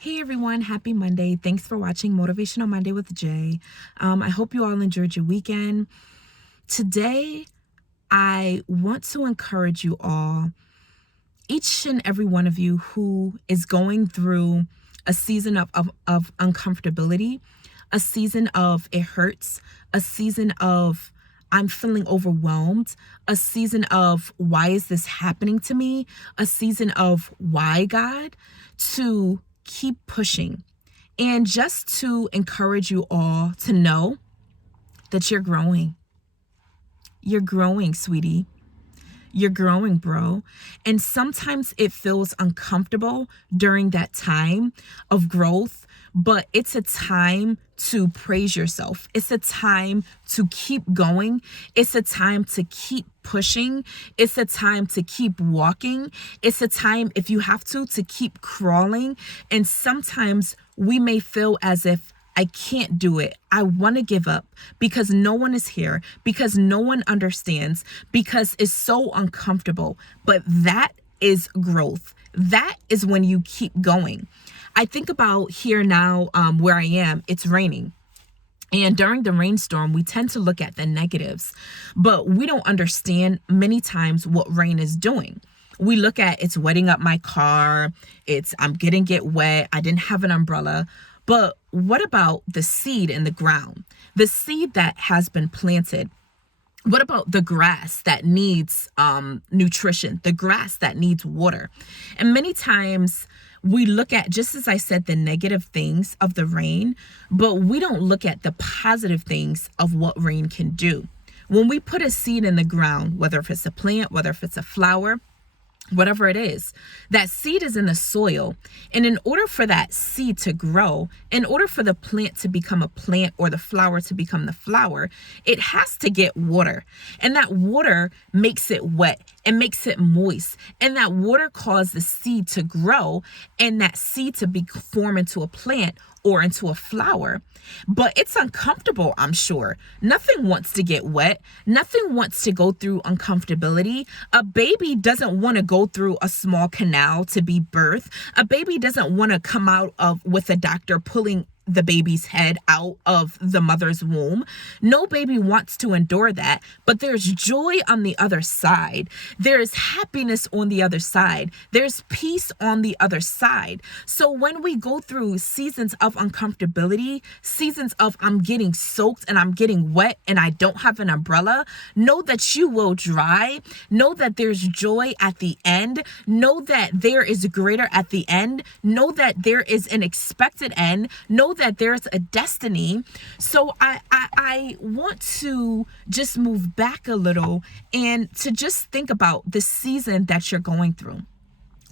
Hey everyone, happy Monday. Thanks for watching Motivational Monday with Jay. I hope you all enjoyed your weekend. Today, I want to encourage you all, each and every one of you who is going through a season of uncomfortability, a season of it hurts, a season of I'm feeling overwhelmed, a season of why is this happening to me, a season of why God, to keep pushing. And just to encourage you all to know that you're growing. You're growing, sweetie. You're growing, bro. And sometimes it feels uncomfortable during that time of growth, but it's a time to praise yourself. It's a time to keep going. It's a time to keep pushing. It's a time to keep walking. It's a time, if you have to keep crawling. And sometimes we may feel as if I can't do it. I want to give up because no one is here, because no one understands, because it's so uncomfortable. But that is growth. That is when you keep going. I think about here now where I am, it's raining. And during the rainstorm, we tend to look at the negatives, but we don't understand many times what rain is doing. We look at it's wetting up my car, I'm getting it wet, I didn't have an umbrella. But what about the seed in the ground? The seed that has been planted? What about the grass that needs nutrition, the grass that needs water? And many times we look at, just as I said, the negative things of the rain, but we don't look at the positive things of what rain can do. When we put a seed in the ground, whether if it's a plant, whether if it's a flower, whatever it is, that seed is in the soil. And in order for that seed to grow, in order for the plant to become a plant or the flower to become the flower, it has to get water. And that water makes it wet and makes it moist. And that water causes the seed to grow and that seed to form into a plant or into a flower. But it's uncomfortable, I'm sure. Nothing wants to get wet. Nothing wants to go through uncomfortability. A baby doesn't want to go through a small canal to be birthed. A baby doesn't want to come out of with a doctor pulling the baby's head out of the mother's womb. No baby wants to endure that, but there's joy on the other side. There's happiness on the other side. There's peace on the other side. So when we go through seasons of uncomfortability, seasons of I'm getting soaked and I'm getting wet and I don't have an umbrella, know that you will dry. Know that there's joy at the end. Know that there is greater at the end. Know that there is an expected end. Know that there's a destiny. So I want to just move back a little and to just think about the season that you're going through.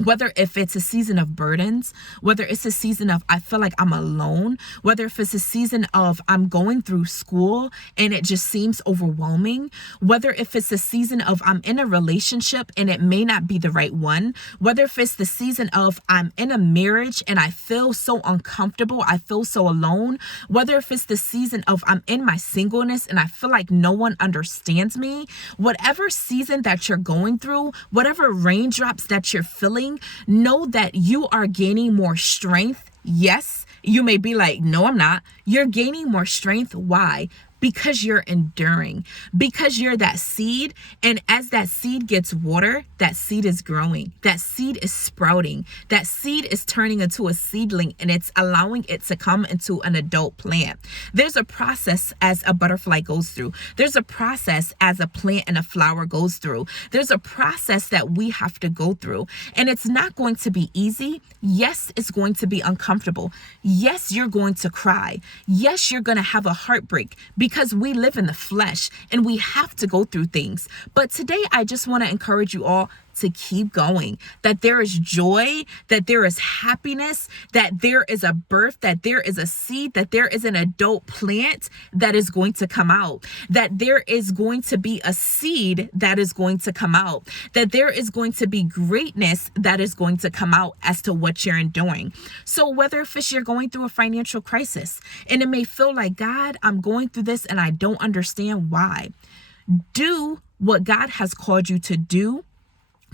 Whether if it's a season of burdens, whether it's a season of I feel like I'm alone, whether if it's a season of I'm going through school and it just seems overwhelming, whether if it's a season of I'm in a relationship and it may not be the right one, whether if it's the season of I'm in a marriage and I feel so uncomfortable, I feel so alone, whether if it's the season of I'm in my singleness and I feel like no one understands me, whatever season that you're going through, whatever raindrops that you're feeling, know that you are gaining more strength. Yes, you may be like, no, I'm not. You're gaining more strength. Why? Because you're enduring, because you're that seed. And as that seed gets water, that seed is growing, that seed is sprouting, that seed is turning into a seedling and it's allowing it to come into an adult plant. There's a process as a butterfly goes through. There's a process as a plant and a flower goes through. There's a process that we have to go through. And it's not going to be easy. Yes, it's going to be uncomfortable. Yes, you're going to cry. Yes, you're going to have a heartbreak because we live in the flesh and we have to go through things. But today, I just want to encourage you all to keep going, that there is joy, that there is happiness, that there is a birth, that there is a seed, that there is an adult plant that is going to come out, that there is going to be a seed that is going to come out, that there is going to be greatness that is going to come out as to what you're enduring. So whether if you're going through a financial crisis and it may feel like, God, I'm going through this and I don't understand why, do what God has called you to do.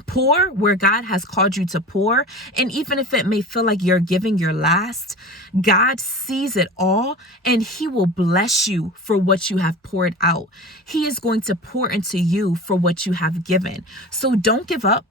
Pour where God has called you to pour. And even if it may feel like you're giving your last, God sees it all and he will bless you for what you have poured out. He is going to pour into you for what you have given. So don't give up.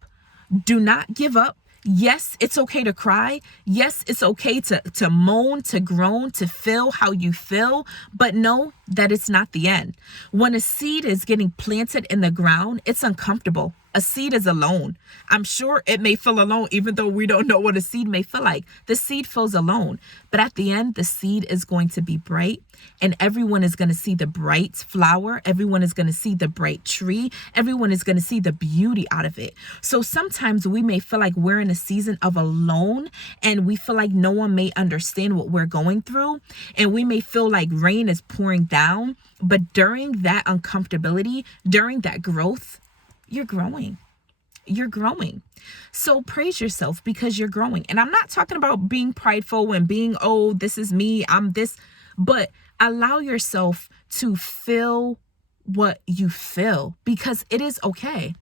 Do not give up. Yes, it's okay to cry. Yes, it's okay to moan, to groan, to feel how you feel, but know that it's not the end. When a seed is getting planted in the ground, it's uncomfortable. A seed is alone. I'm sure it may feel alone, even though we don't know what a seed may feel like. The seed feels alone, but at the end, the seed is going to be bright and everyone is going to see the bright flower. Everyone is going to see the bright tree. Everyone is going to see the beauty out of it. So sometimes we may feel like we're in a season of alone and we feel like no one may understand what we're going through. And we may feel like rain is pouring down, but during that uncomfortability, during that growth, you're growing. You're growing. So praise yourself because you're growing. And I'm not talking about being prideful and being, oh, this is me, I'm this, but allow yourself to feel what you feel because it is okay.